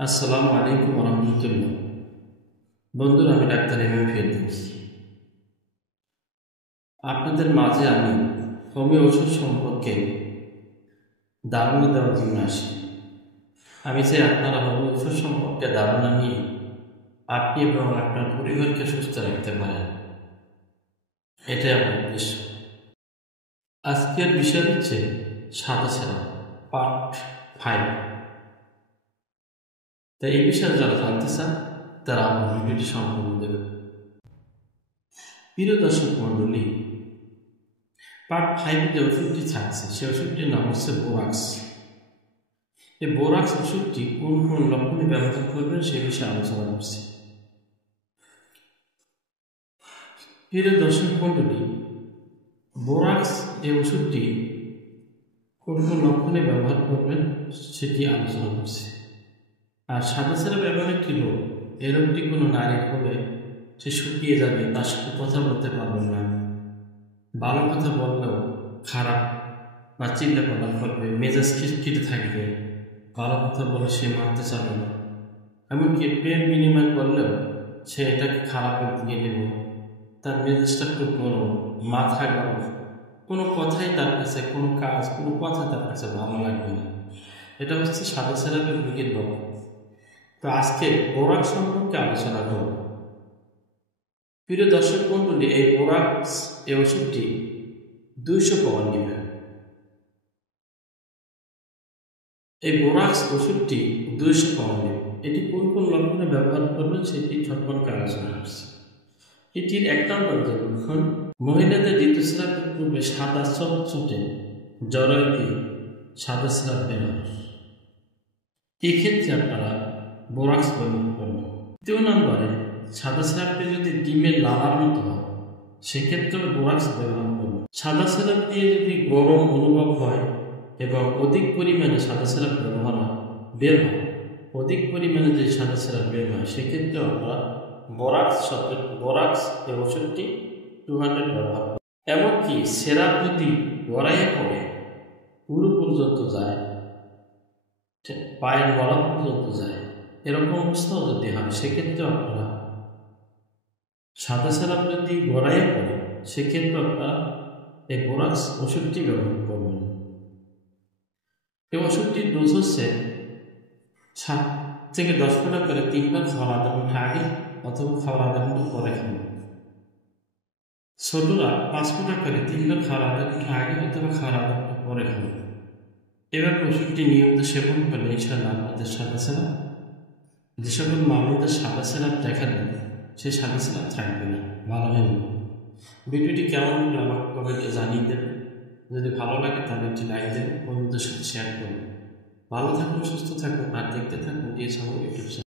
আসসালামু আলাইকুম রহমতুল্লাহ। বন্ধুরা, আমি ডাক্তার এম এম ফেরদৌস। আপনাদের মাঝে আমি হোমিও ওষুধ সম্পর্কে ধারণা দেওয়ার জন্য আসি। আমি চাই আপনারা হোমিও ওষুধ সম্পর্কে ধারণা নিয়ে আপনি এবং আপনার পরিবারকে সুস্থ রাখতে পারেন, এটাই আমার উদ্দেশ্য। আজকের বিষয় হচ্ছে সাদা সেরা পার্ট 5। তাই এই বিষয়ে যারা জানতে চান তারা আমার ভিডিওটি সম্পূর্ণ দেবেন। প্রিয় দর্শক মণ্ডলী, পার্ট 5 যে ওষুধটি থাকছে সে ওষুধটির নাম হচ্ছে বোরাক্স। এই বোরাক্স ওষুধটি কোন কোন লক্ষণে ব্যবহার করবেন সে বিষয়ে আলোচনা করছি। প্রিয় দর্শক মণ্ডলী, বোরাক্স এই ওষুধটি কোন কোন লক্ষণে ব্যবহার করবেন সেটি আলোচনা করছি। আর সাদা সেরা ব্যবহার একটি রোগ, এই রোগটি কোনো নারীর হলে সে শুকিয়ে যাবে, তার সাথে কথা বলতে পারবেন না, ভালো কথা বললেও খারাপ বা চিন্তা ভাবনা করবে, মেজাজ খিটখিটে থাকবে, ভালো কথা বলে সে মানতে চাবে না, এমনকি প্রেম বিনিময় করলেও সে এটাকে খারাপের দিকে নেবে, তার মেজাজটা খুব গরম, মাথা গরম, কোনো কথাই তার কাছে, কোনো কাজ, কোনো কথা তার কাছে ভালো লাগবে না। এটা হচ্ছে সাদা সেরাপের রোগীর লক্ষণ। তো আজকে বোরাক্স সম্পর্কে আলোচনা করব। প্রিয় দর্শক মণ্ডলী, এই বোরাক্স এই ওষুধটি 200 পাউন্ড নেবেন। এই বোরাক্স ওষুধটি 200 পাউন্ড নেবেন। এটি কোন কোন লক্ষণে ব্যবহার করবেন সেটি সম্পর্কে আলোচনা করছি। এটির 1 নম্বর লক্ষণ, মহিলাদের ঋতুস্রাবের পূর্বে সাদা চটচটে জরায়ু সাদা স্রাব বের হয়। এক্ষেত্রে আপনারা বোরাক্স ব্যবহার করবেন। 2 নম্বরে, সাদা স্রাবটি যদি ডিমের লালার মতো হয় সেক্ষেত্রে বোরাক্স ব্যবহার করবেন। সাদা স্রাব দিয়ে যদি গরম অনুভব হয় এবং অধিক পরিমাণে সাদা স্রাব বের হয়, অধিক পরিমাণে যদি সাদা স্রাব বের হয় সেক্ষেত্রে আপনারা বোরাক্স এই ওষুধটি 200 ব্যবহার করবেন। এমনকি স্রাব যদি গড়াইয়ে পড়ে পুরো পর্যন্ত যায়, পায়ের গলা পর্যন্ত যায়, এরকম অবস্থাও যদি হয় সেক্ষেত্রে আপনারা সাদা স্রাব যদি গড়াইয়ে পড়ে সেক্ষেত্রে আপনারা এই বোরাক্স ওষুধটি ব্যবহার করবেন। এই ওষুধটির ডোজ হচ্ছে 7 থেকে 10 ফোঁটা করে 3 বার খাওয়ার আধা ঘন্টা আগে অথবা খাওয়ার আধা ঘন্টা পরে খাবেন। ছোটরা 5 ফোঁটা করে 3 বার খাওয়ার আধা ঘন্টা আগে অথবা খাওয়ার আধা ঘন্টা পরে খাবেন। এবার ওষুধটি নিয়মিত সেবন করলে ইনশাআল্লাহ আপনাদের সাদা সেরাপ, যে সকল মানুষদের সাদা সেরাপ দেখা দেবে সেই সাদা সেরাপ থাকবে না, ভালো হয়ে যাবে। ভিডিওটি কেমন হলো আমাকে কমেন্টে জানিয়ে দেবেন। যদি ভালো লাগে তাহলে একটি লাইক দেবেন, বন্ধুদের সাথে শেয়ার করবেন। ভালো থাকুন, সুস্থ থাকুন আর দেখতে থাকুন দিয়ে ইউটিউব চ্যানেল।